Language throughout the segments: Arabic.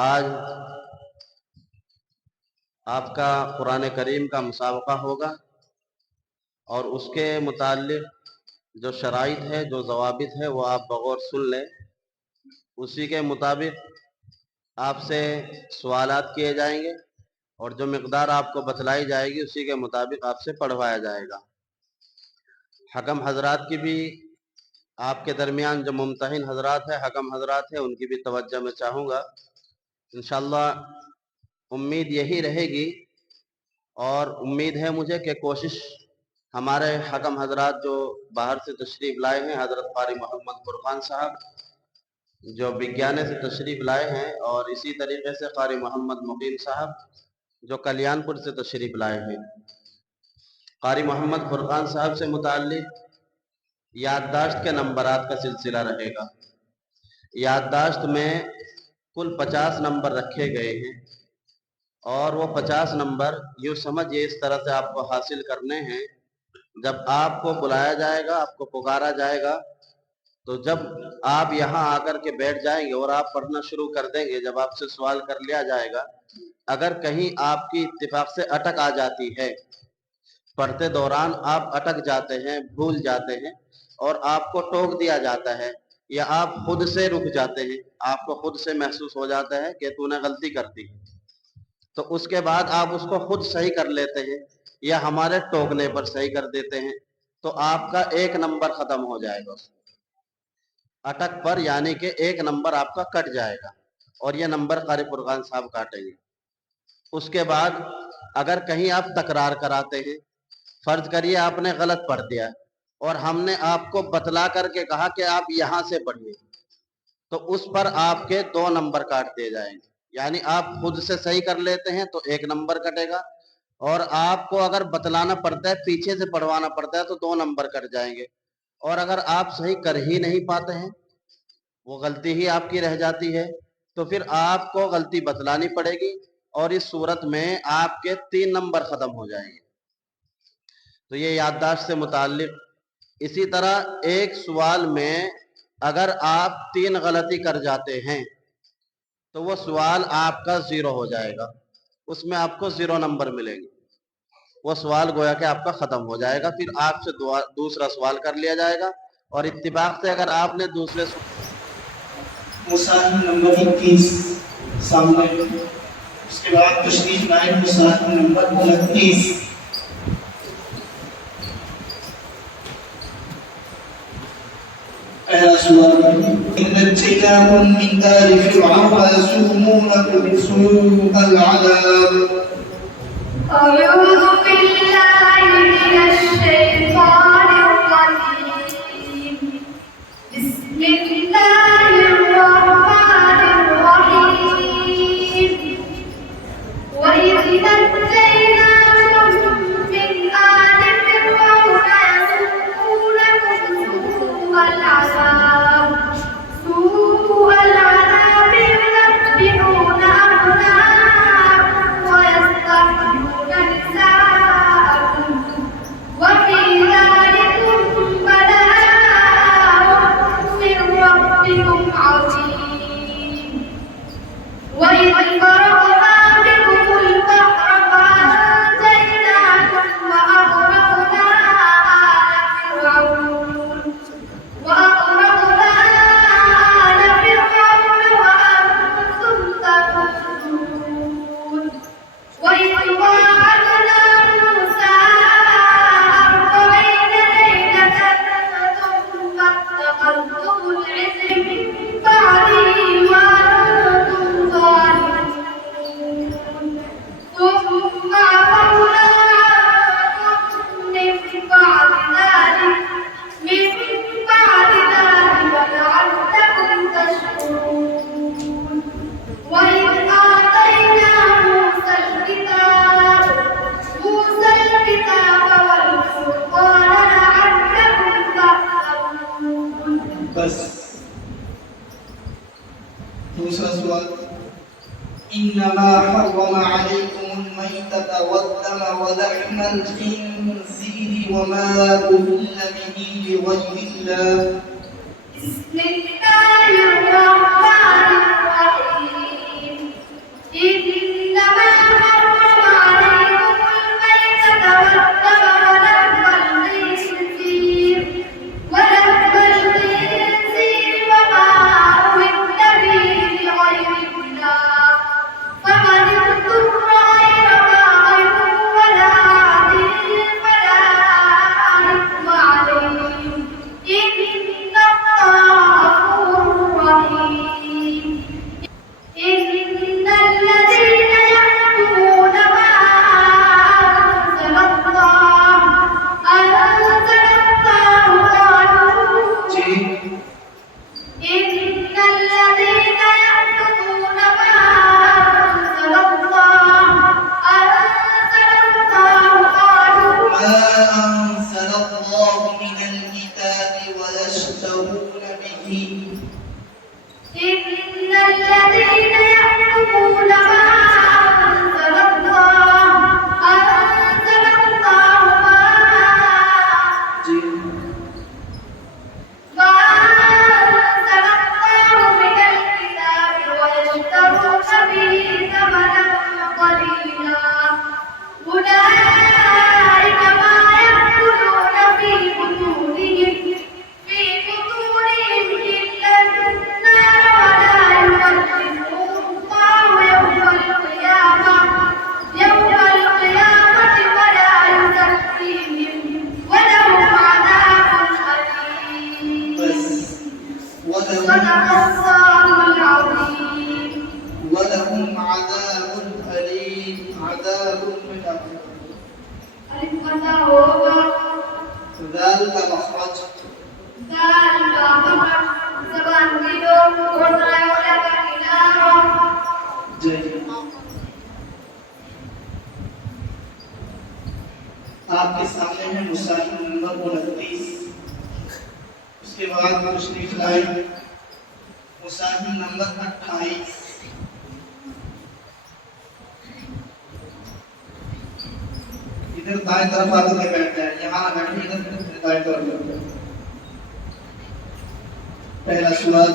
आज आपका कुरान करीम का मुसाबका होगा और उसके मुताल्लिक़ जो शराइत है, जो ज़वाबित है, वो आप बगौर सुन लें। उसी के मुताबिक आपसे सवालात किए जाएंगे और जो मिक़दार आपको बतलाई जाएगी उसी के मुताबिक आपसे पढ़वाया जाएगा। हकम हजरात की भी आपके दरमियान जो मुम्तहिन हजरात है, हकम हजरात है, उनकी भी तवज्जो मैं चाहूँगा। इंशाअल्लाह उम्मीद यही रहेगी और उम्मीद है मुझे कि कोशिश हमारे हकम हजरात जो बाहर से तशरीफ़ लाए हैं, हज़रत क़ारी मोहम्मद फ़ुरक़ान साहब जो विज्ञान से तशरीफ़ लाए हैं, और इसी तरीके से क़ारी मोहम्मद मुक़ीम साहब जो कल्याणपुर से तशरीफ़ लाए हैं। क़ारी मोहम्मद फ़ुरक़ान साहब से मुताल्लिक़ याददाश्त के नंबरात का सिलसिला रहेगा। याददाश्त में कुल 50 नंबर रखे गए हैं और वो 50 नंबर यूँ समझिए इस तरह से आपको हासिल करने हैं। जब आपको बुलाया जाएगा, आपको पुकारा जाएगा, तो जब आप यहाँ आकर के बैठ जाएंगे और आप पढ़ना शुरू कर देंगे, जब आपसे सवाल कर लिया जाएगा, अगर कहीं आपकी इत्तेफाक से अटक आ जाती है, पढ़ते दौरान आप अटक जाते हैं, भूल जाते हैं और आपको टोक दिया जाता है या आप खुद से रुक जाते हैं, आपको खुद से महसूस हो जाता है कि तूने गलती कर दी, तो उसके बाद आप उसको खुद सही कर लेते हैं या हमारे टोकने पर सही कर देते हैं, तो आपका 1 नंबर खत्म हो जाएगा अटक पर, यानी कि 1 नंबर आपका कट जाएगा और ये नंबर क़ारी फ़ुरक़ान साहब काटेंगे। उसके बाद अगर कहीं आप तकरार कराते हैं, फर्ज करिए आपने गलत पढ़ दिया और हमने आपको बतला करके कहा कि आप यहाँ से पढ़िए, तो उस पर आपके 2 नंबर काट दिए जाएंगे। यानी आप खुद से सही कर लेते हैं तो 1 नंबर कटेगा और आपको अगर बतलाना पड़ता है, पीछे से पढ़वाना पड़ता है, तो 2 नंबर कट जाएंगे। और अगर आप सही कर ही नहीं पाते हैं, वो गलती ही आपकी रह जाती है, तो फिर आपको गलती बतलानी पड़ेगी और इस सूरत में आपके 3 नंबर ख़त्म हो जाएंगे। तो ये याददाश्त से मुताल्लिक़। इसी तरह एक सवाल में अगर आप 3 गलती कर जाते हैं तो वो सवाल आपका 0 हो जाएगा, उसमें आपको 0 नंबर मिलेंगे, वो सवाल गोया कि आपका ख़त्म हो जाएगा। फिर आपसे दूसरा सवाल कर लिया जाएगा और इत्तिफाक से अगर आपने दूसरे मुसाहिब नंबर 21 सामने, उसके बाद तशरीफ लाए मुसाहिब नंबर 29। पहला सवाल, नज्जैनाकुम मिन आलि फ़िरऔन यसुमूनकुम सूअल अज़ाब। أعوذ بالله من الشيطان الرجيم بسم الله الرحمن الرحيم وإذ نجيناكم من آل فرعون يسومونكم سوء العذاب يذبحون أبناءكم ويستحيون نساءكم وفي ذلكم بلاء من ربكم عظيم. وإذ فرقنا بكم البحر فأنجيناكم وأغرقنا آل فرعون وأنتم تنظرون. وإذ واعدنا موسى 40 ليلة ثم اتخذتم العجل من بعده وأنتم ظالمون. ثم عفونا عنكم من بعد ذلك لعلكم تشكرون. وإذ آتينا موسى الكتاب والفرقان لعلكم تهتدون. बस दूसरा सवाल, इन्नमा हर्रम अलैकुम الميتة والدم ولحم الخنزير وما أهل به لغير الله. بسم الله الرحمن الرحيم يشترون به ثمنا قليلا أولئك ما يأكلون في بطونهم إلا النار ولا يكلمهم الله يوم القيامة ولا يزكيهم ولهم عذاب أليم. صدق الله العظيم. ولهم عذاب أليم. عذاب من ألف पता होगा ذال का मखरज दाल का मखरज ज़बान की दो और वाला का किनारा जय। आपके सामने है मुसाहिफ नंबर 29। उसके बाद तशरीफ लाए मुसाहिफ नंबर 28। इधर दाएं तरफ आकर के बैठ जाए, यहाँ ना बैठे, इधर दाएं तरफ। पहला सवाल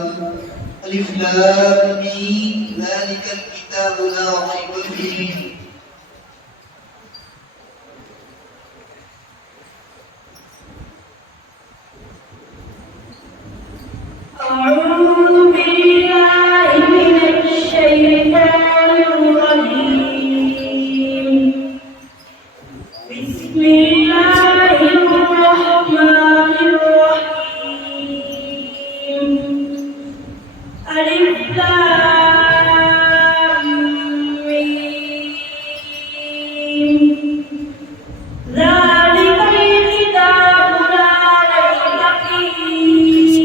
अलिफ लाम मीम ज़ालिकल किताबु ला रैब फीह। أعوذ بالله من الشيطان الرجيم. بسم الله الرحمن الرحيم. ألف لام ميم ذلك الكتاب لا ريب فيه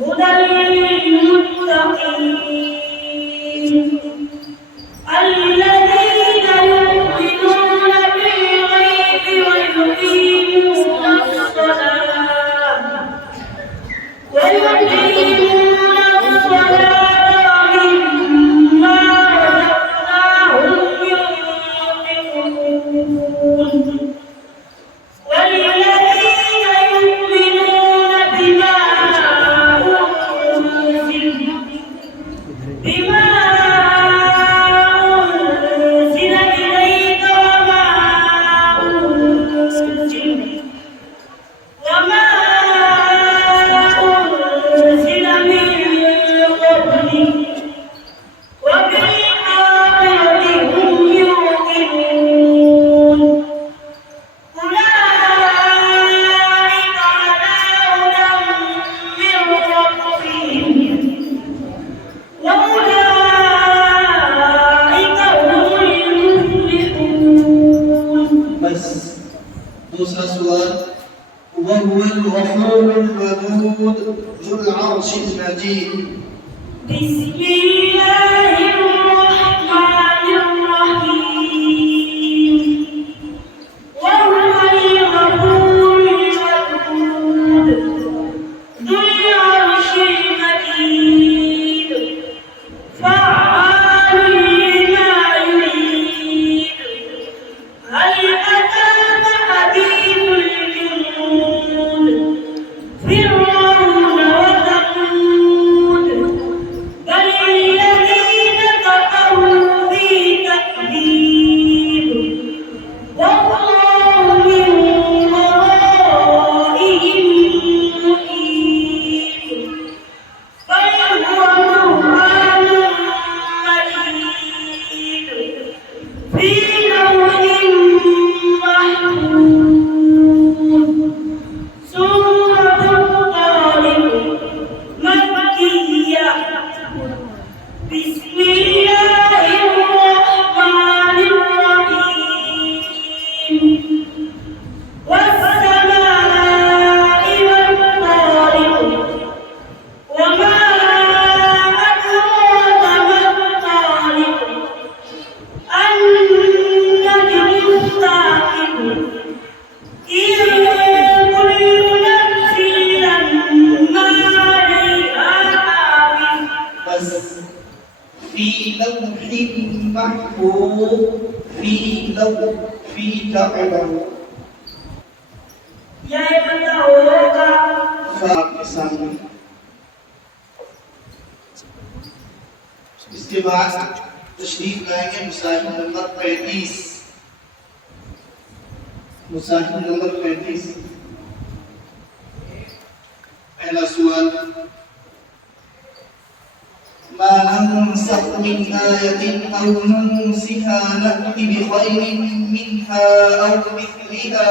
هدى للمتقين الذين يؤمنون بالغيب ويقيمون الصلاة ومما رزقناهم ينفقون والذين يؤمنون بما أنزل إليك وما أنزل من قبلك وبالآخرة هم يوقنون أولئك على هدى من ربهم وأولئك هم المفلحون. बस दूसरा सवाल वहुव الغفور الودود ذو العرش المجيد। بسم الله الرحمن الرحيم. وهو الغفور الودود ذو العرش المجيد فعال لما يريد. هل أتاك حديث الجنود فرعون وثمود بل الذين كفروا في تكذيب والله من ورائهم محيط. بل هو قرآن مجيد في لوح محفوظ. سورة الطارق مكية. بسم الله الرحمن الرحيم. والسماء والطارق وما أدراك ما الطارق النجم الثاقب إن كل نفس لما عليها حافظ. बस في لوح محفوظ في لوح في كعبة यह पता होगा आपके सामने इसके बाद तशरीफ लाएंगे मुसाहिब नंबर 35। मुसाहिब नंबर 35 पहला सवाल मा नंसख मिन आयतिन औ नुनसिहा नअति बिखैरिन मिनहा औ मिथलिहा।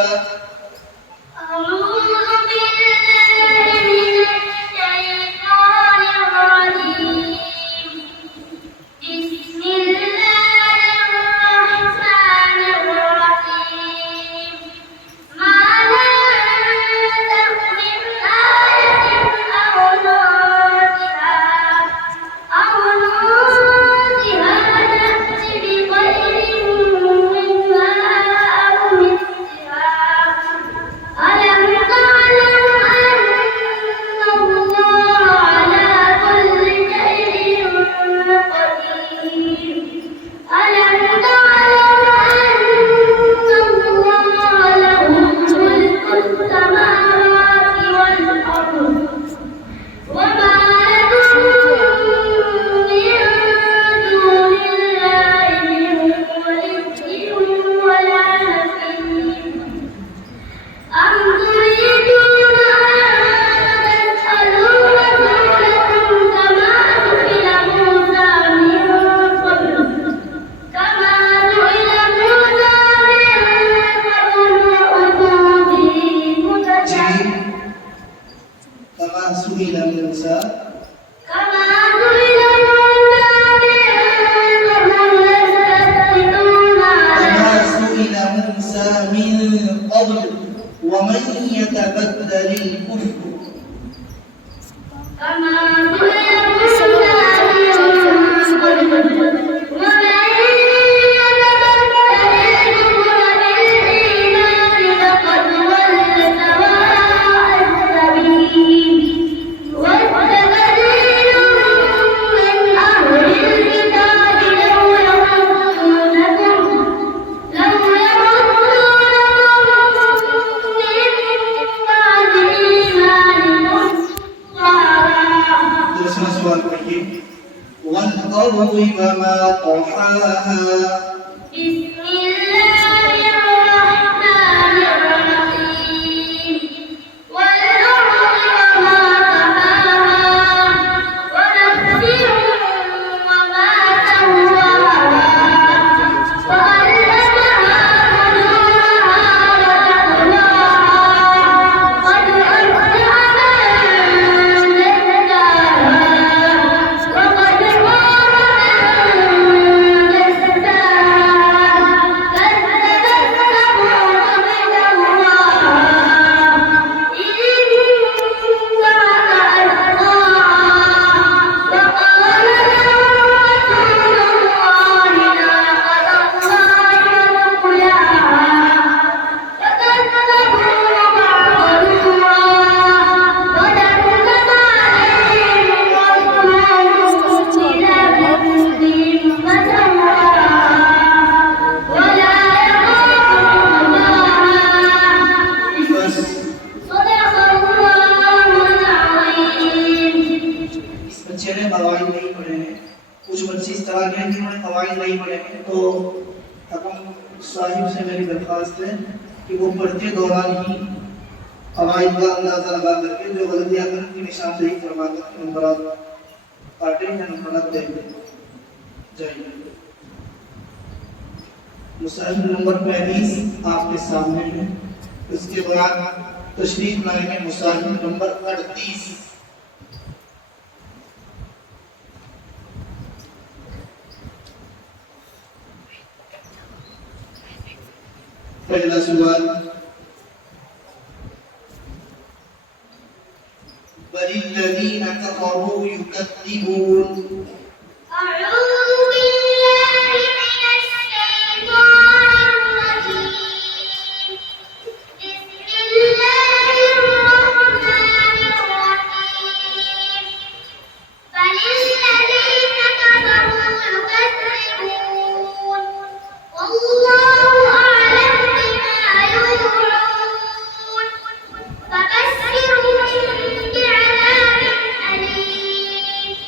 أعوذ بالله من الشيطان الرجيم بسم الله الرحمن الرحيم ما ننسخ من آية أو ننسها نأت بخير منها أو مثلها ألم تعلم أن الله على كل شيء قدير ألم تعلم أن الله له ملك السماوات والأرض وما لكم من دون الله من ولي ولا نصير أم تريدون أن تسألوا رسولكم كما سئل موسى من قبل فأتوا به متشابها كما سئل موسى كما سئل موسى من قبل لتسألن كما سئل موسى من قبل ومن يتبدل الكفر كما سئل موسى من قبل ومن يتبدل الكفر بالإيمان فقد ضل سواء السبيل ود كثير من أهل الكتاب لو يردونكم من بعد إيمانكم كفارا दूसरा सवाल पढ़िए والأرض وما طحاها بسم الله الرحمن الرحيم والأرض وما طحاها ونفس وما سواها فألهمها فجورها وتقواها قد أفلح من زكاها وقد خاب من دساها كذبت ثمود بطغواها إذ انبعث أشقاها فقال لهم رسول الله ناقة الله وسقياها فكذبوه فعقروها ودمدم عليهم ربهم بذنبهم فسواها ولا يخاف عقباها बस صدق الله العظيم इस बच्चे ने कवायद नहीं पढ़े हैं। कुछ बच्चे इस तरह के हैं जिन्होंने कवायद नहीं पढ़े हैं, तो हकम साहिब से मेरी दरख्वास्त है कि वो पढ़ते दौरान ही कवायद का अंदाजा लगा करके जो गलतियां करें उनकी निशान सही करवा कर नंबरात काटें या नंबरात दें। जाइए मुसाहिब नंबर 35 आपके सामने है। उसके बाद तशरीफ लाएंगे मुसाहिब नंबर 38। पहला सवाल बलिल्लज़ीन कफ़रू युकज़्ज़िबून। أعوذ بالله من الشيطان الرجيم بسم الله الرحمن الرحيم بل الذين كفروا يكذبون والله أعلم بما يوعون فبشرهم بعذاب أليم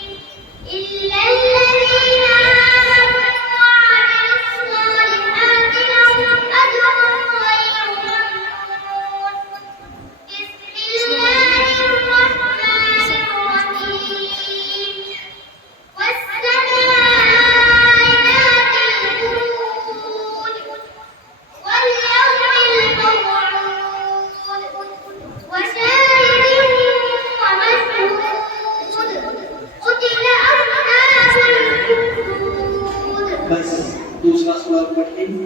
सवाल पढ़िए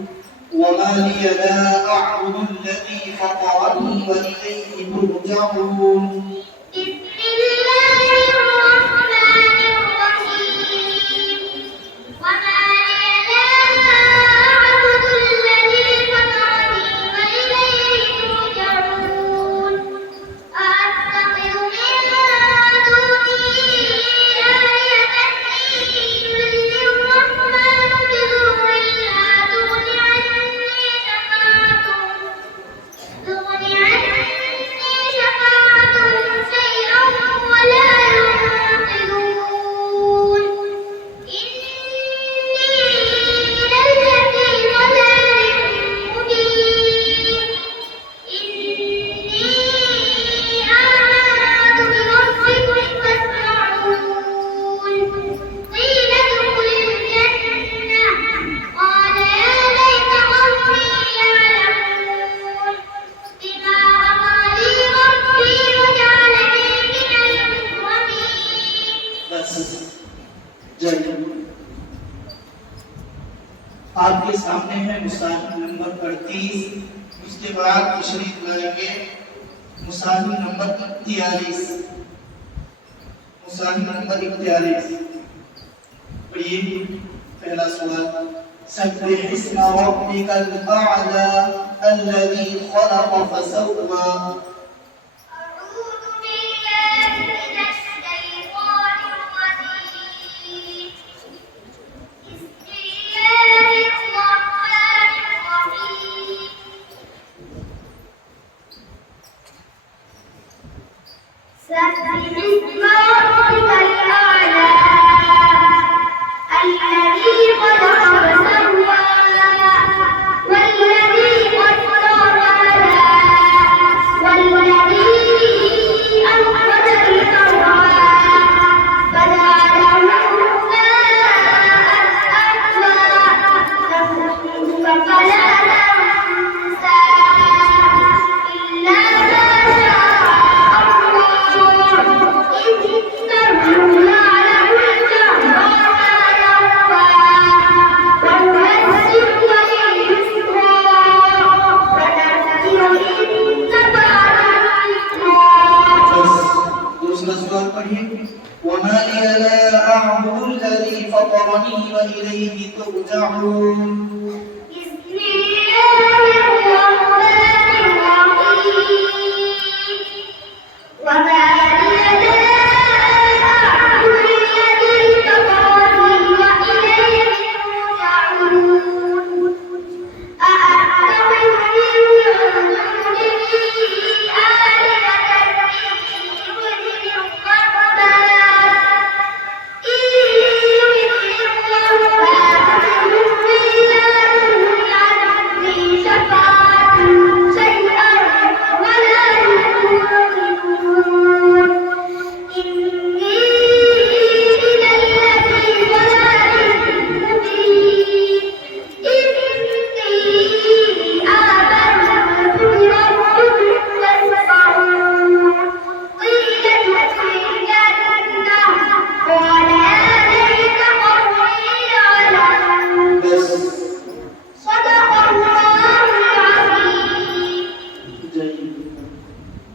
वमा लिय ला अअबुदु अल्लज़ी फ़तरनी व इलैहि तुरजऊन आपके सामने है मुसाहिफ नंबर 38। उसके बाद तशरीफ लाएंगे मुसाहिफ नंबर 41। मुसाहिफ नंबर 41 पढ़िए। पहला सवाल सब्बिह इस्मा रब्बिकल अअला अल्लज़ी खलक़ फसव्वा। वमा लिय ला अअबुदु अल्लज़ी फ़तरनी व इलैहि तुरजऊन।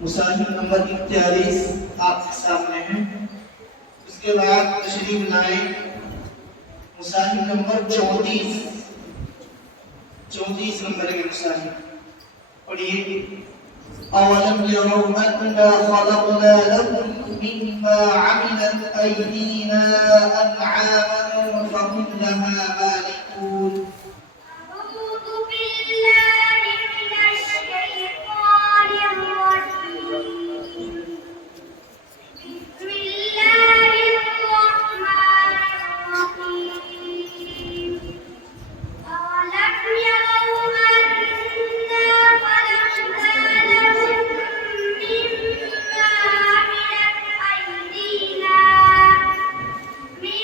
मुसाहिफ नंबर 41 आपके सामने है। उसके बाद तशरीफ लाए मुसाहिफ नंबर 34 नंबर के मुसाहिफ पढ़िए। अवलम यरौ अन्ना खलक़ना लहुम मिम्मा अमिलत अयदीना अन'आमन फहुम लहा मालिकून।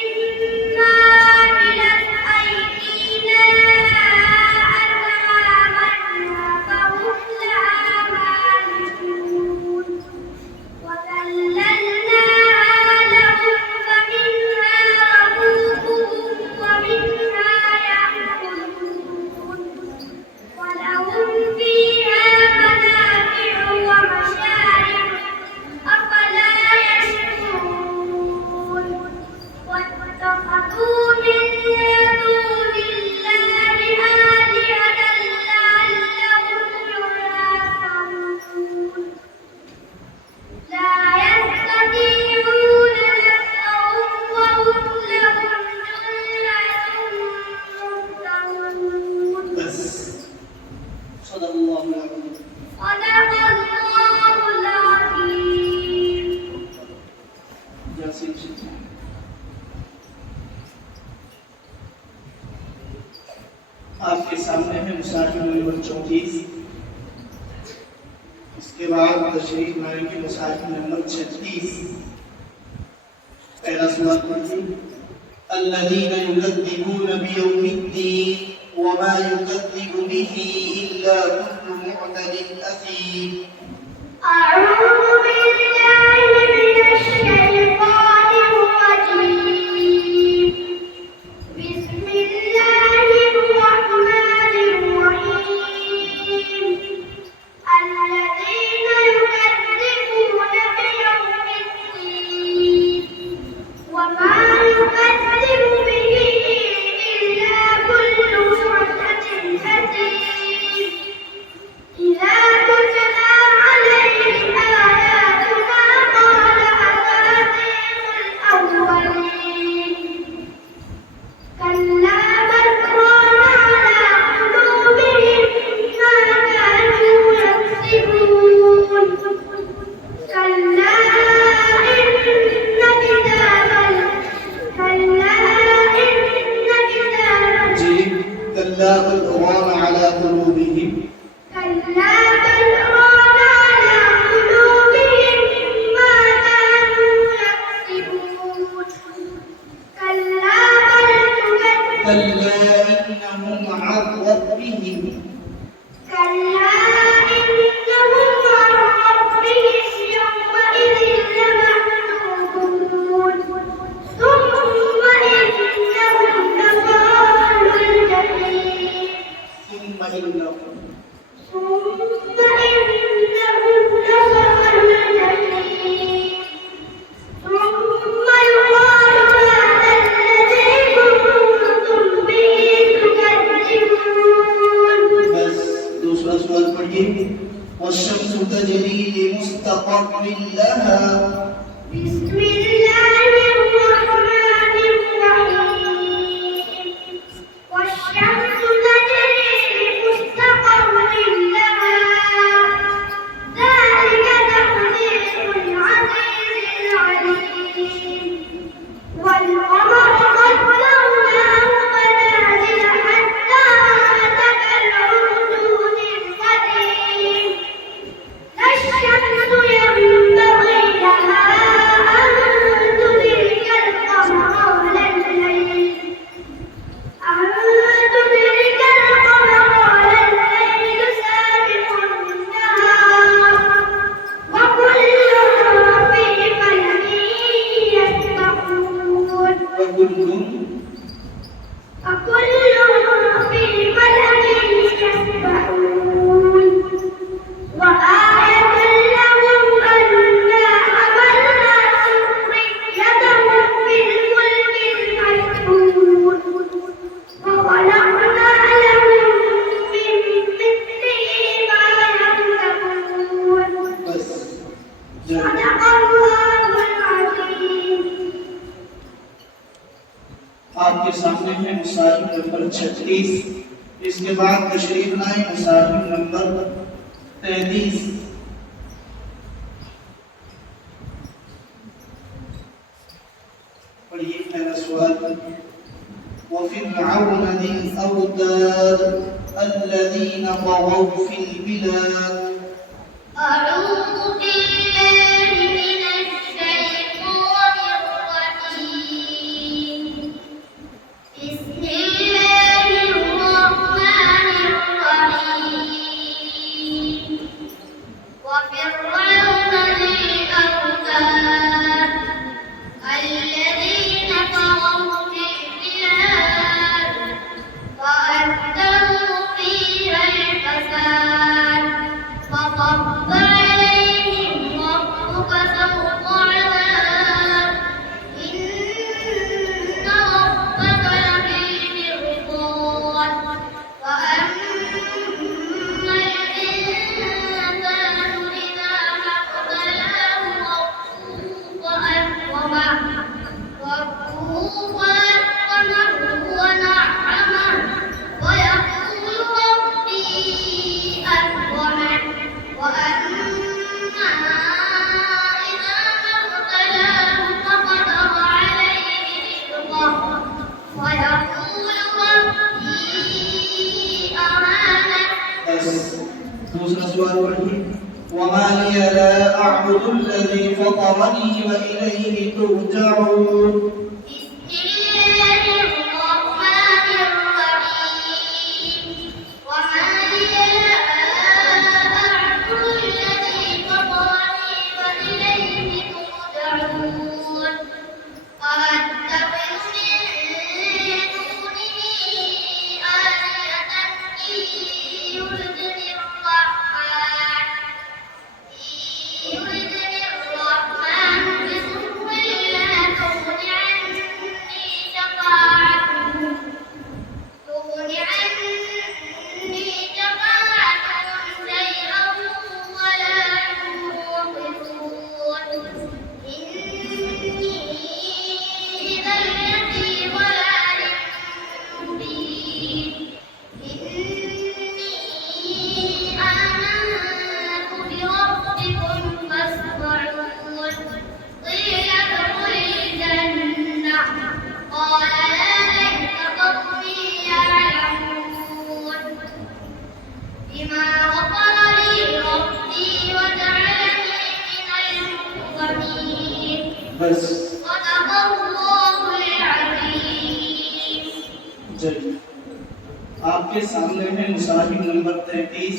مما عملت أيدينا आपके सामने है मुसाहिफ नंबर 34। इसके बाद तशरीफ लाएंगे मुसाहिफ नंबर 36। पहला सवाल पढ़िए। الذين يكذبون بيوم الدين وما يكذب به إلا كل معتد أثيم. أعوذ بالله من الشيطان الرجيم. بسم الله الرحمن الرحيم. الذين يكذبون بيوم الدين وما يكذب به إلا كل معتد أثيم. إذا تتلى عليه آياتنا قال أساطير الأولين. كلا بل ران على قلوبهم ما كانوا يكسبون. كلا إن كتاب جيب. كلا بل ران على قلوبهم. كلا بل ران على قلوبهم ما كانوا يكسبون. كلا بل تكذبون. كلا إنهم عن ربهم. كلا إنهم عن ربهم يومئذ لمحجوبون. ثم إنهم لصالو الجحيم. ثم إنهم ثم إنهم لصالو الجحيم. ثم يقال هذا الذي كنتم به تكذبون. بس दूसरा सवाल पढ़िए। والشمس تجري لمستقر لها. بسم الله الرحمن الرحيم. والشمس تجري لمستقر لها ذلك تقدير العزيز العليم. والقمر قدرناه منازل حتى عاد كالعرجون القديم. لا الشمس ينبغي لها أن تدرك القمر ولا الليل سابق النهار. وكل في فلك يسبحون. وكل وكل في فلك يسبحون. وآية لهم أنا حملنا ذريتهم في الفلك المشحون. وخلقنا لهم من مثله ما يركبون. بس صدق الله العظيم. आपके सामने है मुसाहिफ नंबर 36। इसके बाद तशरीफ लाए मुसाहिफ नंबर 33। पढ़िए पहला सवाल। وفرعون ذي الأوتاد الذين طغوا في البلاد. أعوذ بالله من الشيطان الرجيم. بسم الله الرحمن الرحيم. وفرعون ذي الأوتاد الذين طغوا في البلاد فأكثروا فيها الفساد فصب عليهم दूसरा सवाल पढ़िए। वमा लिया ला अअबुदु अल्लज़ी फ़तरनी व इलैहि तुरजऊन। बस चलिए, आपके सामने है मुसाहिब नंबर 33।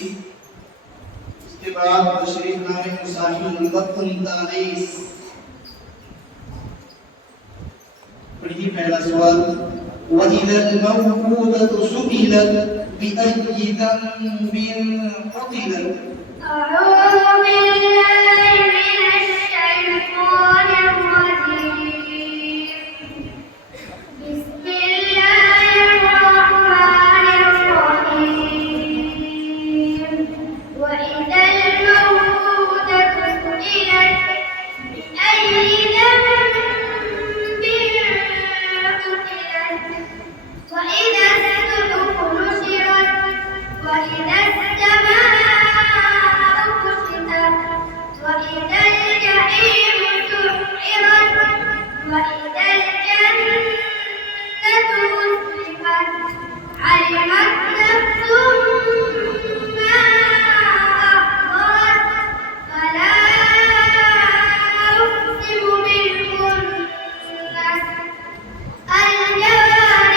इसके बाद तशरीफ लाए मुसाहिब नंबर 39। पढ़िए पहला सवाल। वइज़ा अल-मौऊदतु सुइलत बिअय्यि ज़ंबिन क़ुतिलत। أعوذ بالله من الشيطان الرجيم. بسم الله الرحمن الرحيم. وإذا الموءودة سئلت بأي ذنب قتلت. وإذا الصحف نشرت. وإذا السماء كشطت. وإذا الجحيم سعرت. وإذا الجنة أزلفت. علمت نفس ما أحضرت. فلا أقسم بالخنس. الجوار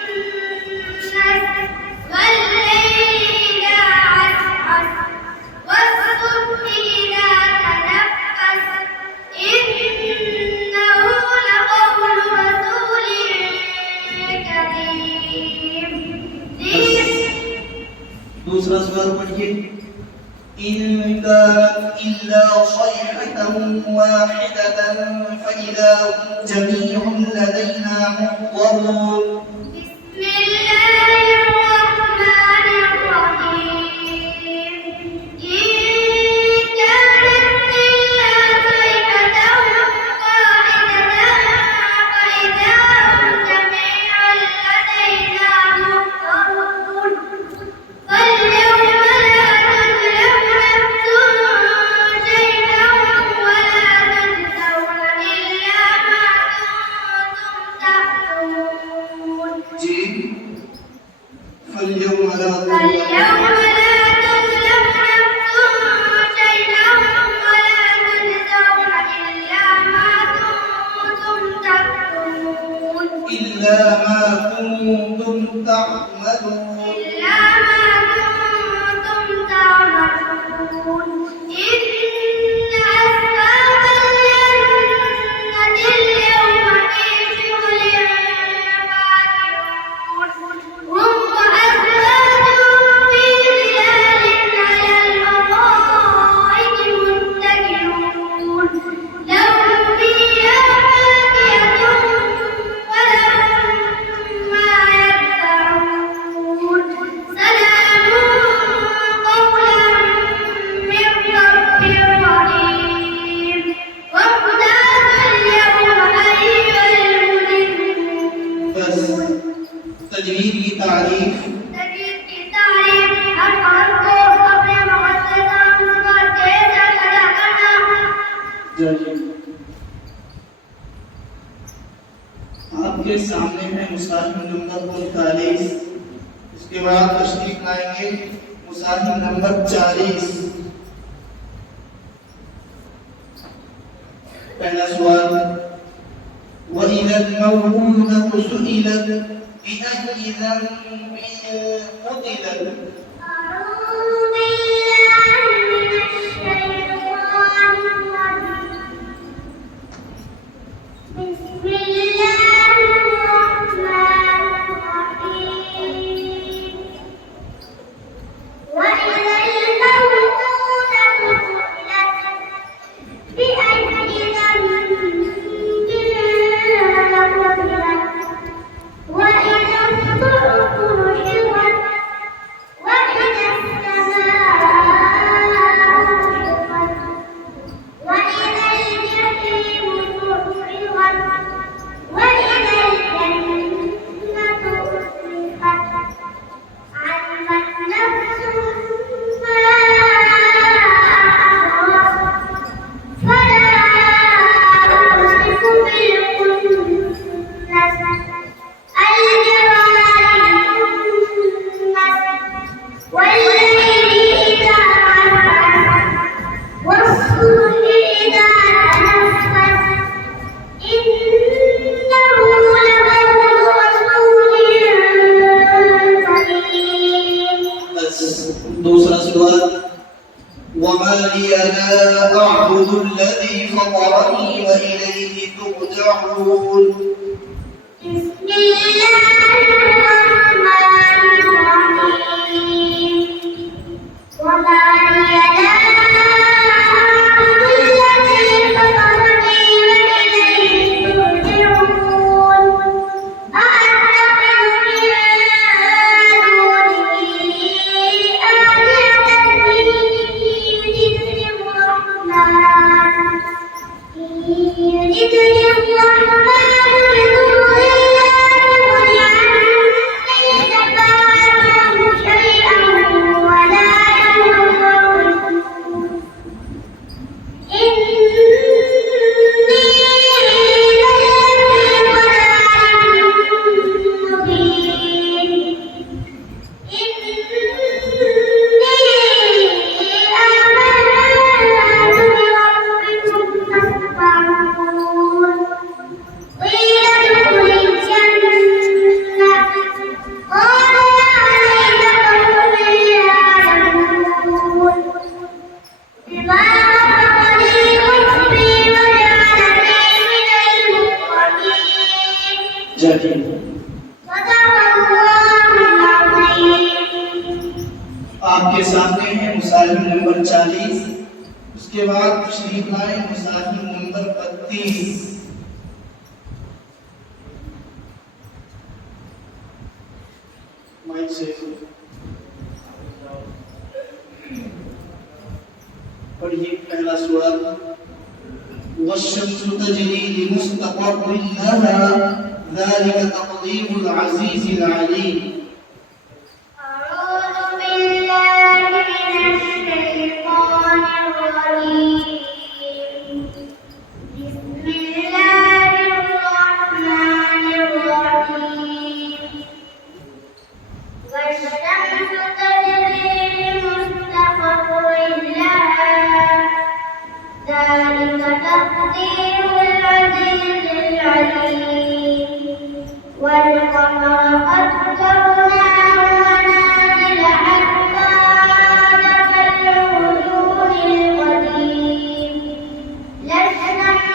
الكنس. والليل إذا عسعس. والصبح إذا تنفس. إنه لقول رسول كريم. दूसरा सवाल पढ़िए। इन कानत इल्ला सयहतन वाहिदतन फइज़ा हुम जमीउन लदैना मुहज़रून। بسم الله الرحمن الرحيم. إن كانت إلا صيحة واحدة فإذا هم جميع لدينا محضرون. فاليوم لا تظلم نفس شيئا ولا تجزون إلا ما كنتم تعملون. जी फल्यौम ला فاليوم لا تظلم نفس شيئا ولا تجزون إلا ما كنتم تعملون. إلا ما كنتم تعملون। إلا ما كنتم تعملون. إن أصحاب الجنة اليوم في شغل فاكهون. هم وأزواجهم في ظلال على الأرائك متكئون. لهم فيها فاكهة ولهم ما يدعون. سلام قولا من رب رحيم. وامتازوا اليوم أيها المجرمون. बस तजवीज़ की तारीफ। तजवीज़ की तारीफ हर हरफ को अपने मुक़द्दस नाम से तेज़ अदा करना। आपके सामने है मुसाहिब नंबर 39। इसके बाद तशरीफ लाएंगे मुसाहिब नंबर 40। पहला सवाल, वइज़ा अल-मौऊदतु सुइलत बिअय्यि ज़ंबिन क़ुतिलत। أعوذ بالله من الشيطان الرجيم بسم الله الرحمن الرحيم وإذا الموءودة سئلت بأي ذنب قتلت وإذا الصحف نشرت وإذا السماء كشفت وإذا الجحيم سعرت وإذا الجنة أزلفت علمت نفس ما أحضرت فلا أقسم بالخنس الجوار الكنس والليل إذا عسعس والصبح إذا تنفس إنه لقول رسول كريم। बस दूसरा सवाल, वमा लिया ला अअबुदु अल्लज़ी फ़तरनी व इलैहि तुरजऊन। بسم الله الرحمن الرحيم وما لي لا أعبد الذي فطرني وإليه ترجعون أأتخذ من دونه آلهة إن يردني الرحمن بضر لا تغن عني شفاعتهم شيئا ولا ينفعون إني لفي ضلال مبين إني آمنت بربكم فاسمعون قيل ادخل الجنة قال يا ليت قومي يعلمون بما غفر لي ربي وجعلني من المكرمين जाहिर। صدق الله العظيم। आपके सामने है मुसाहिब नंबर 40। उसके बाद तशरीफ लाए मुसाहिब नंबर 32। माइक से पढ़िए पहला सवाल, वश्शम्सु तजरी लिमुस्तक़र्रिन लहा ज़ालिका तक़दीरुल अज़ीज़िल अलीम। أعوذ بالله من الشيطان الرجيم بسم الله الرحمن الرحيم والشمس تجري لمستقر لها ذلك تقدير العزيز العليم والقمر قدرناه منازل حتى عاد كالعرجون القديم لا الشمس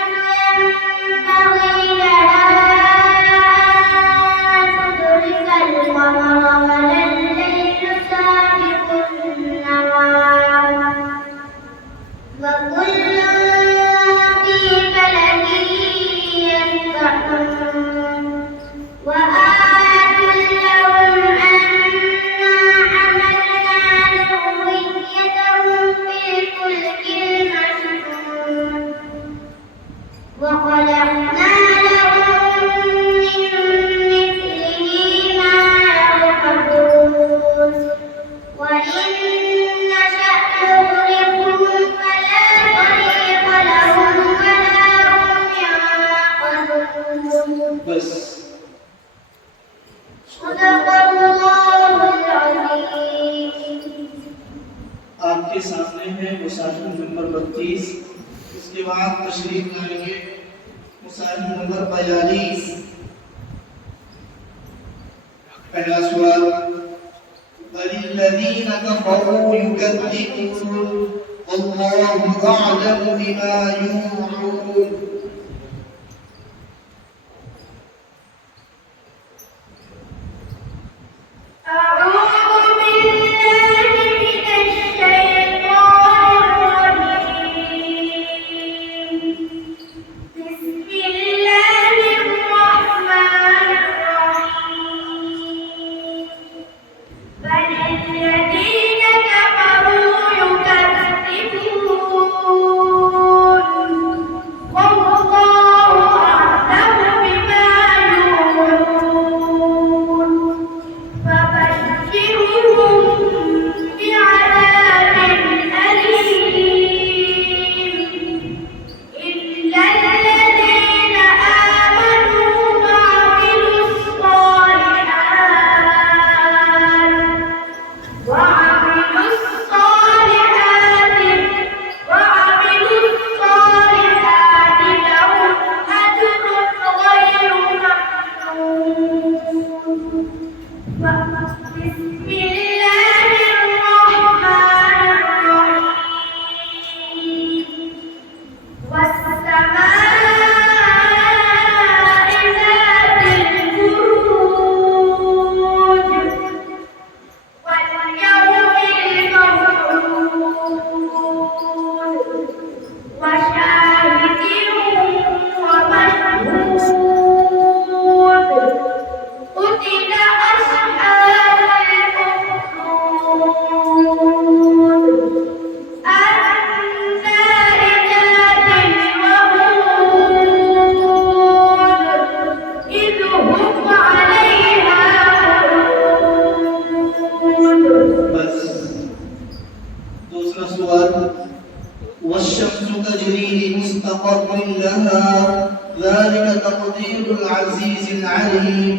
ينبغي لها أن تدرك القمر ولا الليل سابق النهار وكل في فلك يسبحون وآيات لهم أنا حملنا ذريتهم في الفلك المشحون وخلقنا لهم من مثله ما يركبون وإن نشأ نغرقهم فلا طريق لهم ولا هم ينقذون बस صدق الله العظيم आपके सामने है मुसाहिफ नंबर 32। इसके बाद तशरीफ लाएंगे मुसाहिफ नंबर 42। पहला सवाल, वल्लज़ीन कफ़रू युकज़्ज़िबून वल्लाहु अअलमु बिमा यूअून। वश्शम्सु तजरी लिमुस्तक़र्रिन लहा ज़ालिका तक़दीरुल अज़ीज़िल अलीम।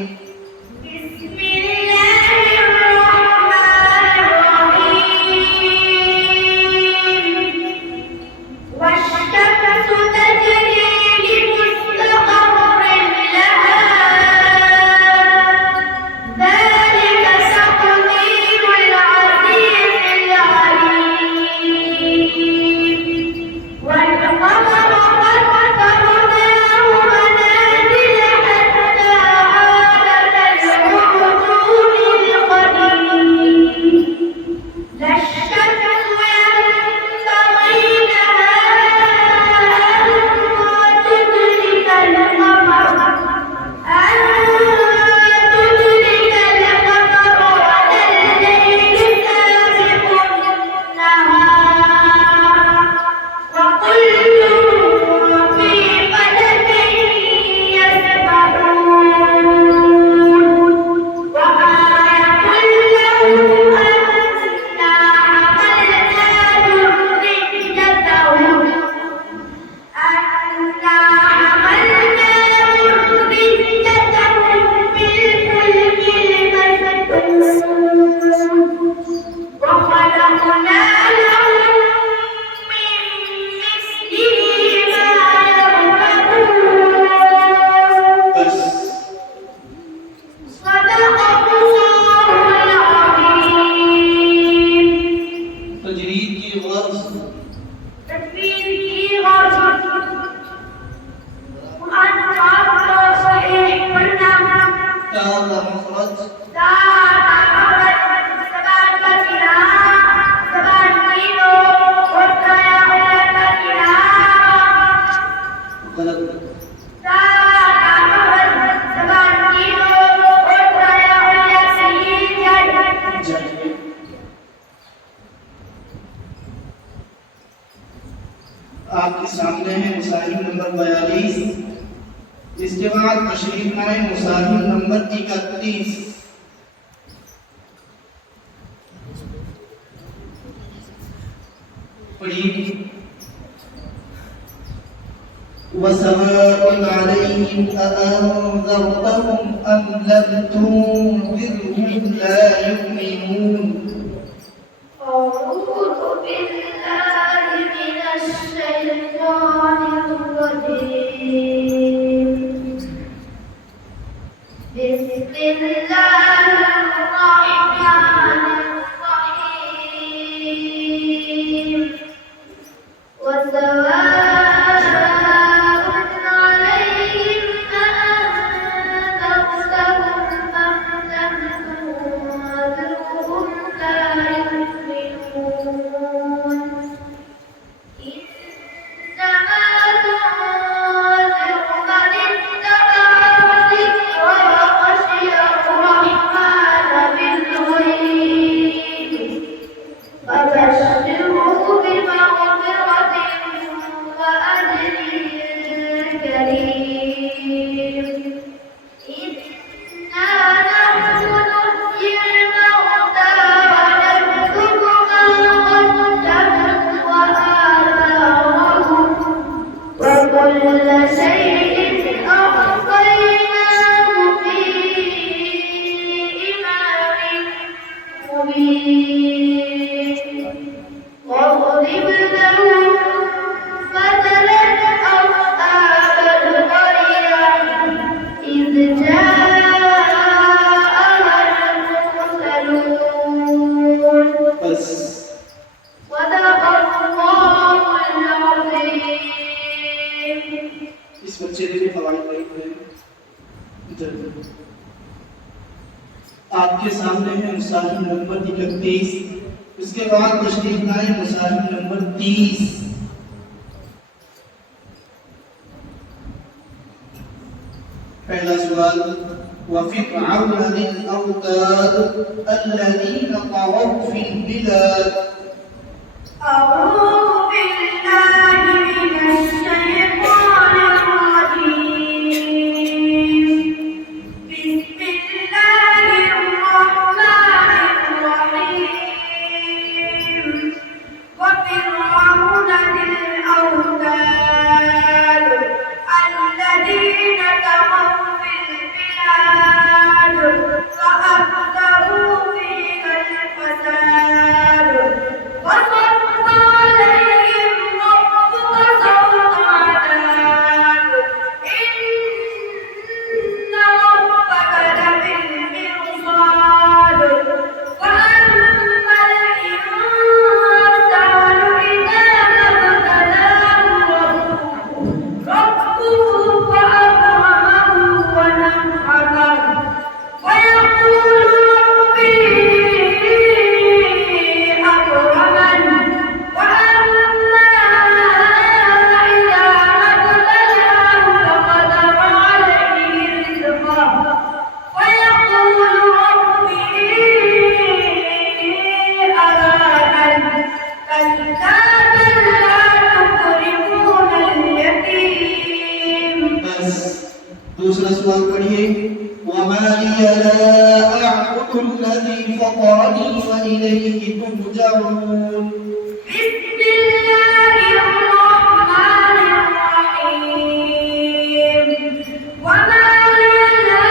आपके सामने है मुसाहिफ नंबर 42। इसके बाद तशरीफ लाए मुसाहिफ नंबर 31। पढ़िए, वसवाउन अलैहिम अअंज़रतहुम अम लम तुनज़िरहुम ला युमिनून। بالله من الشيطان الرجيم. بسم الله الرحمن الرحيم. وسواء عليهم أأنذرتهم أم لم تنذرهم لا يؤمنون. إنما تنذر من اتبع الذكر وخشي الرحمن بالغيب فبشره بمغفرة وأجر كريم. إنا نحن نحيي الموتى ونكتب ما قدموا وآثارهم وكل شيء أحصيناه في إمام مبين. واضرب لهم مثلا أصحاب القرية إذ جاءها المرسلون. بس صدق الله العظيم. इस बच्चे ने भी फवाइद नहीं पढ़े। आपके सामने है मुसाहिब नंबर 31। इसके बाद तशरीफ लाए मुसाहिब नंबर 30। पहला सवाल वफ़िरऔन ज़िल औताद الذين طغوا في البلاد। أعوذ بالله من الشيطان الرجيم. بسم الله الرحمن الرحيم. وفرعون ذي الأوتاد الذين طغوا في البلاد فأكثروا فيها الفساد وصب عليهم ربك سوط عذاب. إن ربك لبالمرصاد. وأما الإنسان إذا ما ابتلاه ربه فأكرمه ونعمه ويقول ربي أكرمن. وأما إذا ما ابتلاه فقدر عليه رزقه ويقول ربي أهانن. كلا بل لا تكرمون اليتيم. बस दूसरा सवाल पढ़िए वमा लिया ला अअबुदु الذي فطرني وإليه ترجعون। بسم الله الرحمن الرحيم. وما لي لا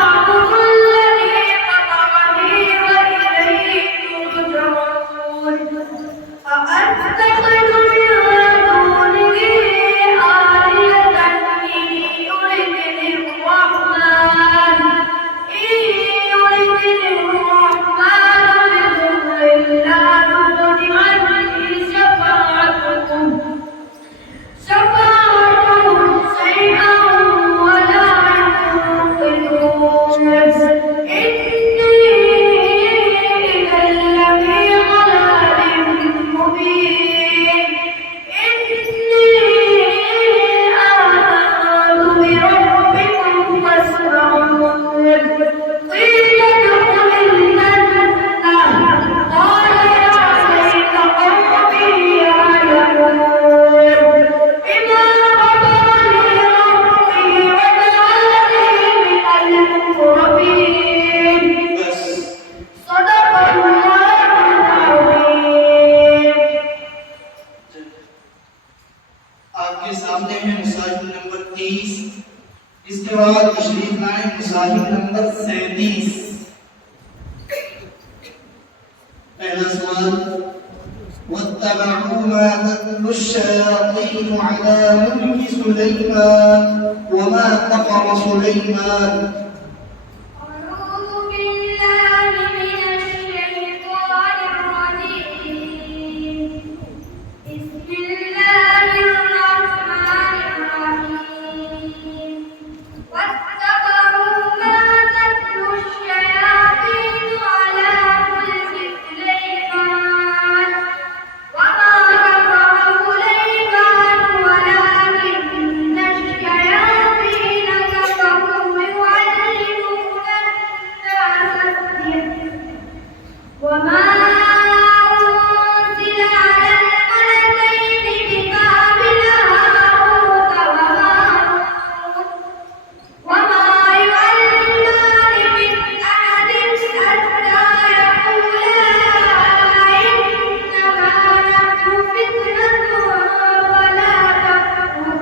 أعبد الذي فطرني وإليه ترجعون. أأتخذ من دونه آلهة إن يردني الرحمن بضر لا تغن عني شفاعتهم شيئا ولا ينقذون. إني إذا لفي ضلال مبين. إني آمنت بربكم فاسمعون. قيل ادخل الجنة قال يا ليت قومي يعلمون. بما غفر لي ربي وجعلني من المقربين. बस صدق الله العظيم. आपके सामने है मुसाहिब नंबर 30। इसके बाद तशरीफ लाए मुसाहिब नंबर 37। पहला ما تتلو الشياطين على ملك سليمان وما كفر سليمان. أعوذ بالله من الشيطان الرجيم. بسم الله الرحمن الرحيم. واتبعوا ما تتلو الشياطين على ملك سليمان وما كفر سليمان ولكن الشياطين كفروا يعلمون الناس السحر وما أنزل على الملكين ببابل هاروت وماروت وما يعلمان من أحد حتى يقولا إنما نحن فتنة ولا تكفر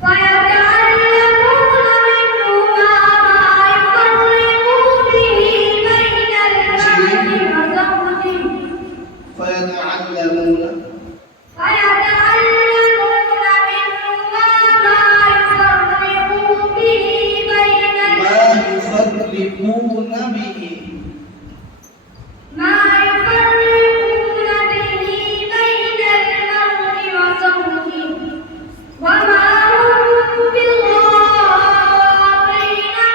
فيتعلمون منهما ما يفرقون به بين المرء وزوجه فيتعلمون منهما ما يفرقون به بين ما يفرقون به بين المرء وزوجه وما هم بضارين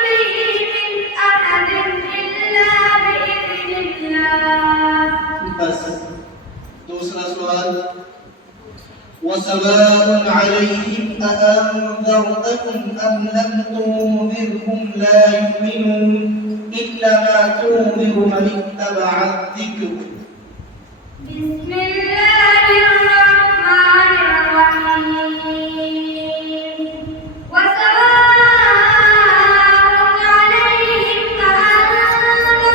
به من أحد إلا بإذن الله. بس दूसरा सवाल وسواء عليهم أأنذرتهم أم لم تنذرهم لا يؤمنون إنما تنذر من اتبع الذكر. بسم الله الرحمن الرحيم. وسواء عليهم أأنذرتهم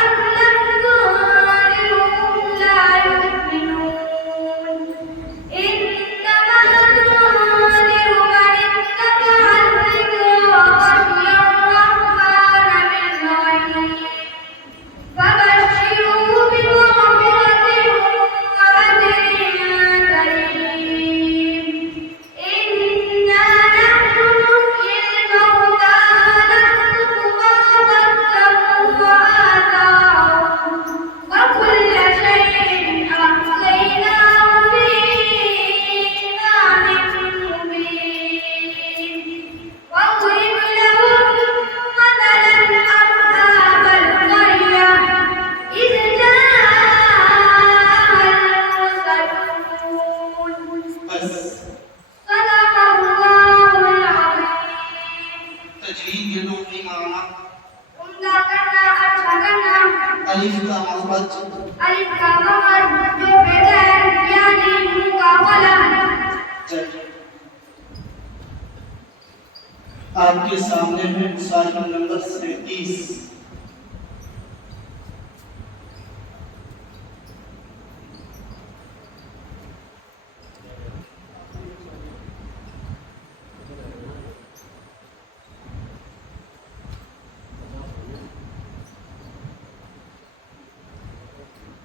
أم لم تنذرهم لا يؤمنون إنما تنذر من اتبع الذكر وخشي الرحمن بالغيب فبشره بمغفرة وأجر كريم. إنا نحن نحيي الموتى ونكتب ما قدموا وآثارهم وكل شيء أحصيناه في إمام مبين. واضرب لهم مثلا أصحاب القرية إذ جاءها المرسلون. بس صدق الله العظيم. تجريد يدوم في معنى عمدہ کرنا اچھا کرنا ألف का मखरज الف کا مخرج جو بغیر یعنی منہ کا قلم. आपके सामने है मुसाहिफ नंबर 37.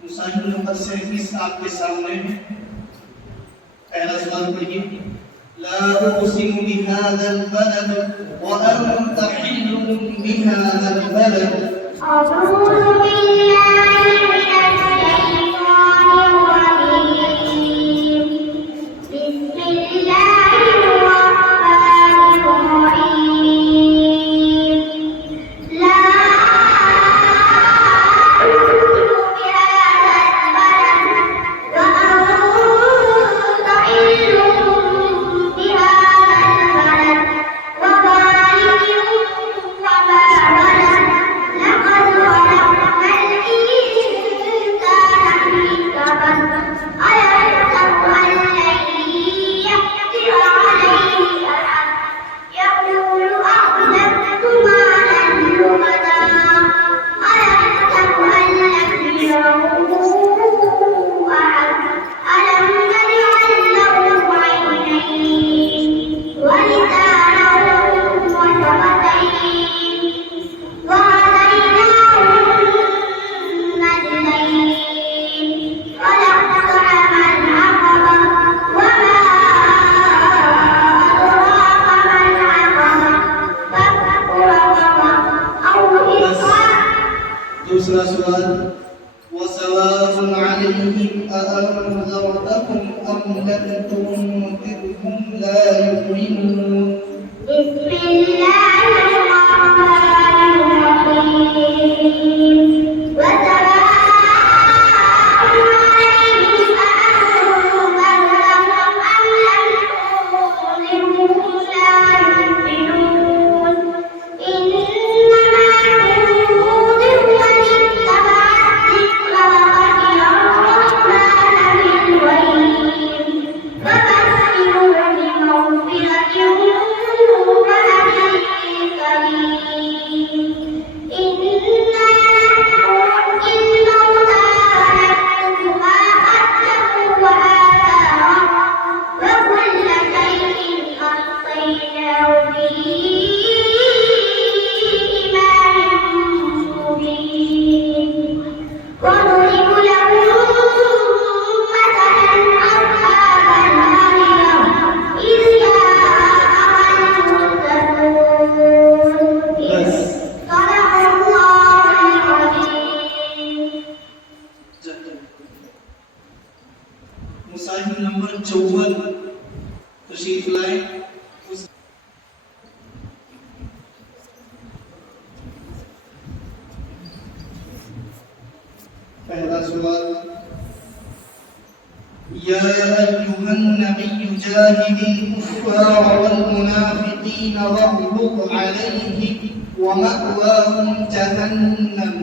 मुसाहिफ नंबर 37 आपके सामने है. पहला सवाल पढ़िए. لا أقسم بهذا البلد وأنت حل بهذا البلد. أعوذ بالله من الشيطان الرجيم. بسم الله الرحمن الرحيم. لا أقسم بهذا البلد وأنت حل بهذا البلد ووالد وما ولد لقد خلقنا दूसरा सवाल वसवाउन अलैहिम अअनज़रतहुम अम लम तुनज़िरहुम ला युमिनून। मुसाहिफ नंबर 54 तशरीफ लाए। पहला सवाल या अय्युहन नबी जाहिदिल कुफ्फार वल मुनाफिकीन वग़्लुज़ अलैहिम व मअवाहुम जहन्नम।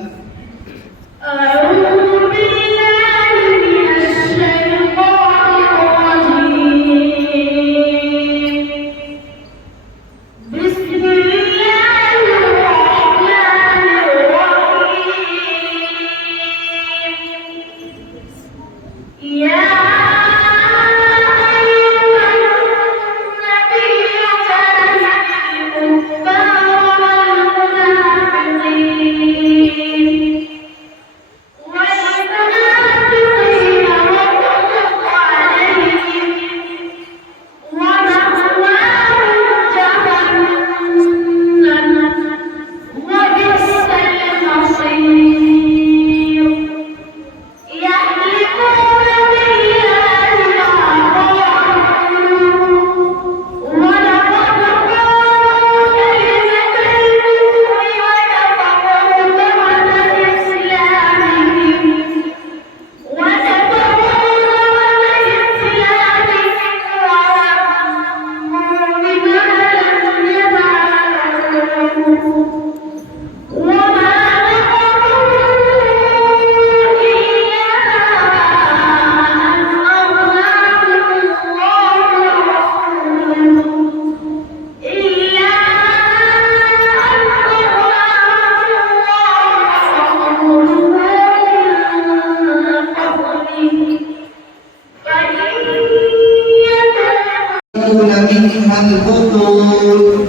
منها البطون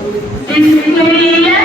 بسم الله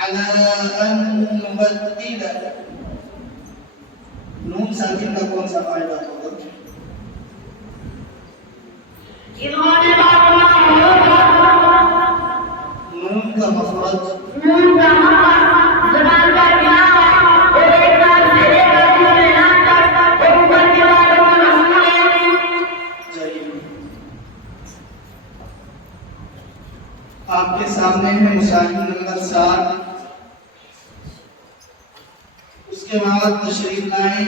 على أن نبدل नून साकिन का कौन सा फायदा होगा? नून का मखरज आपके सामने है मुसाहिब नंबर 7। उसके बाद तशरीफ लाए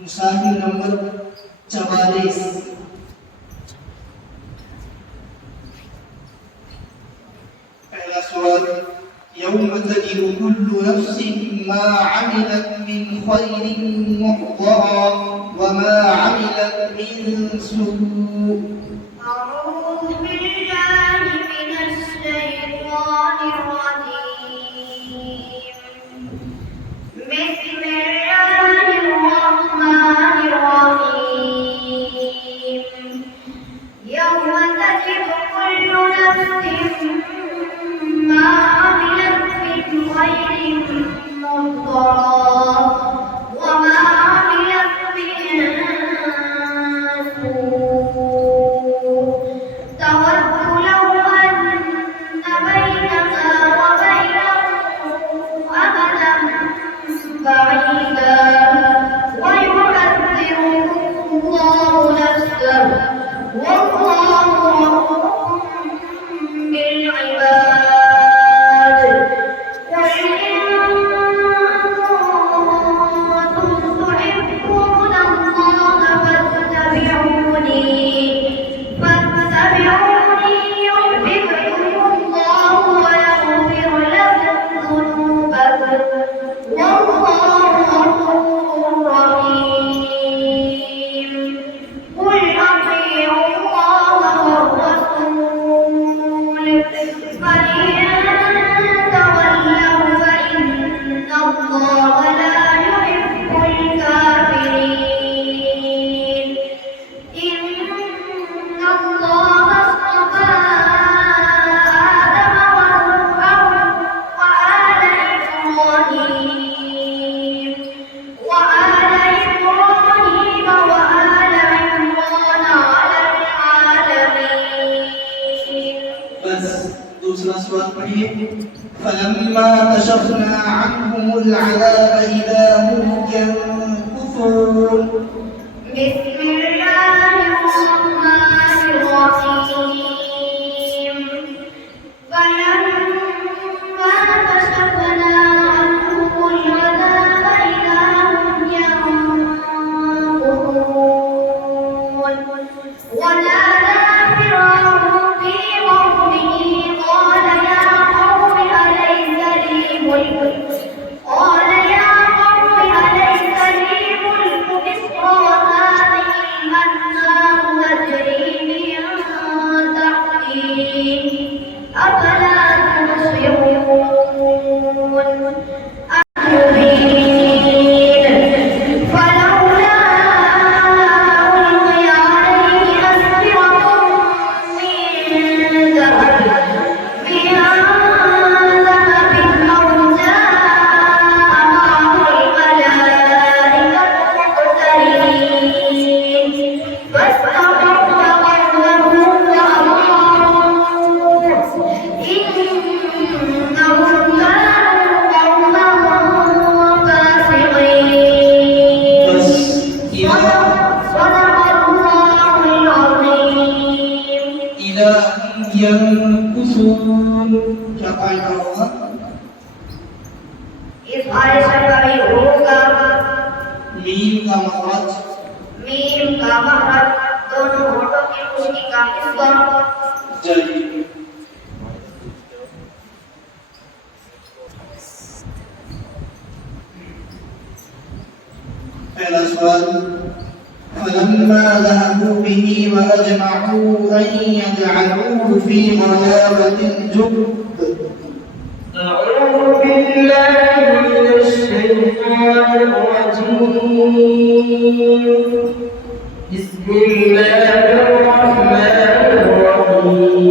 मुसाहिब नंबर 44। पहला सवाल, यौम तजिदु कुल्लु नफ्सिन मा अमिलत मिन खैरिन मुहदरा व मा अमिलत मिन सू। أعوذ بالله من الشيطان الرجيم. بسم الله الرحمن الرحيم. يوم تجد كل نفس ما عملت من خير محضرا وما عملت من سوء تود لو أن بينها وبينه أمدا بعيدا ويحذركم الله نفسه والله رؤوف بالعباد. قل إن كنتم تحبون الله فاتبعوني يحببكم الله ويغفر لكم ذنوبكم والله غفور رحيم. قل أطيعوا الله والرسول فإن تولوا فإن الله لا يحب الكافرين. إن الله اصطفى آدم ونوحا وآل إبراهيم وآل عمران على العالمين. बस दूसरा सवाल पढ़िए। फलम्मा कशफना अन्हुमुल अज़ाब इज़ा हुम यनकुसून। بسم الله الرحمن الرحيم. فلما كشفنا عنهم العذاب إذا هم ينكثون. ونادى فرعون في قومه قال يا قوم أليس لي ملك مصر وهذه الأنهار تجري من تحتي أفلا تبصرون. فلولا ألقي عليه أسورة من ذهب أو جاء معه الملائكة مقترنين فاستخف قومه وأطاعوه إنهم كانوا قوما فاسقين. बस صدق الله العظيم. इज़ा हुम यनकुसून क्या फायदा होगा? इस आयत का भी होगा मीम का मखरज मीम का मखरज दोनों होठों की खुशकी का हिस्सा। जल्दी। पहला सवाल, फलम्मा ذهبوا به وأجمعوا أن يجعلوه في غيابة الجب। أعوذ بالله من الشيطان الرجيم. بسم الله الرحمن الرحيم.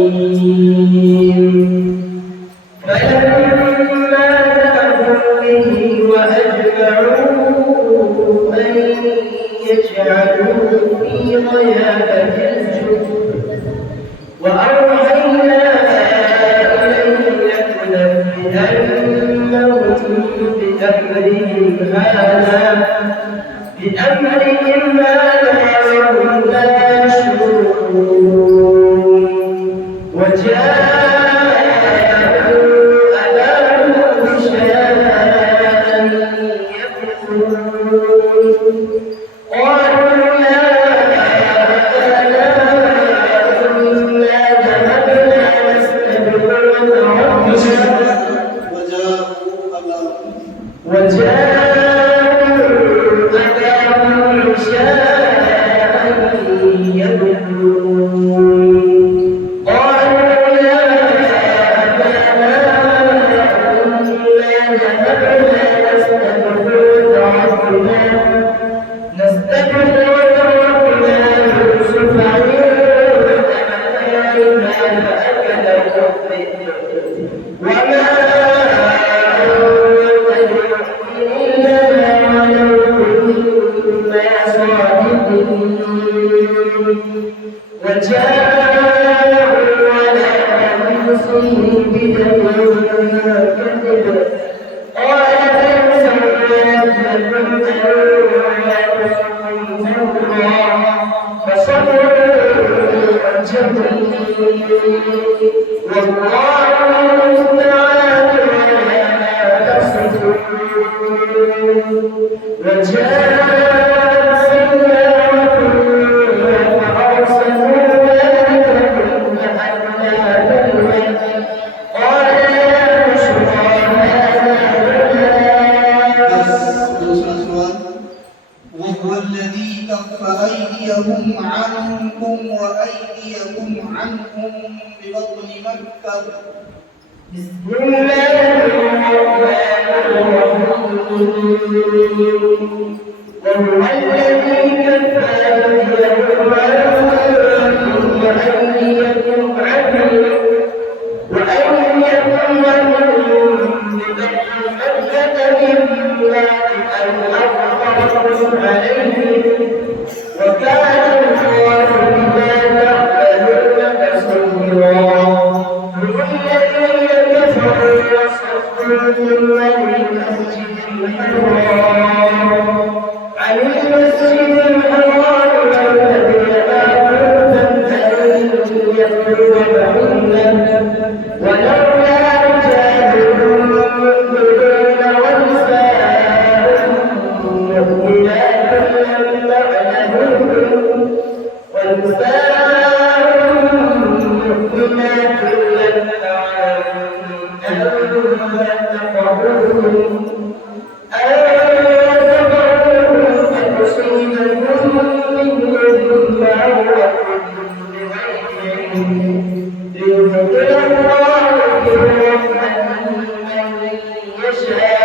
فلما ذهبوا به وأجمعوا بأمرهم هذا وهم لا يشعرون وجاءوا أباهم عشاء يبكون قالوا يا أبانا إنا ذهبنا نستبق ربنا وجاءوا أباهم عشاء يبكون قالوا يا أبانا إنا ذهبنا نستبق ربنا يوسف عند متاعنا فأكله الذئب وما وجاءوا على قميصه بدم كذب قال بل سولت لكم أنفسكم فصبر جميل والله المستعان على ما تصفون وجاءت سيارة فأرسلوا والدهم فأدلى بينهم قال يا بشرى هذا दूसरा सवाल वह الذي كف أيديهم عنكم وأيديكم عنهم ببطن مكة بسم الله الرحمن الرحيم وهو الذي كف أيديهم عنكم وأيديكم عنهم ببطن مكة من بعد أن أظهركم عليهم وكان الله بما تعملون بصيرا هم الذين كفروا وصدوكم عن المسجد الحرام والذين يتلون بعيدا ولولا رجال مؤمنون ونساء مؤمنات لم تعلموهم أن تطهروهم فتصيبكم منهم معرة ليدخل الله برحمته من يشاء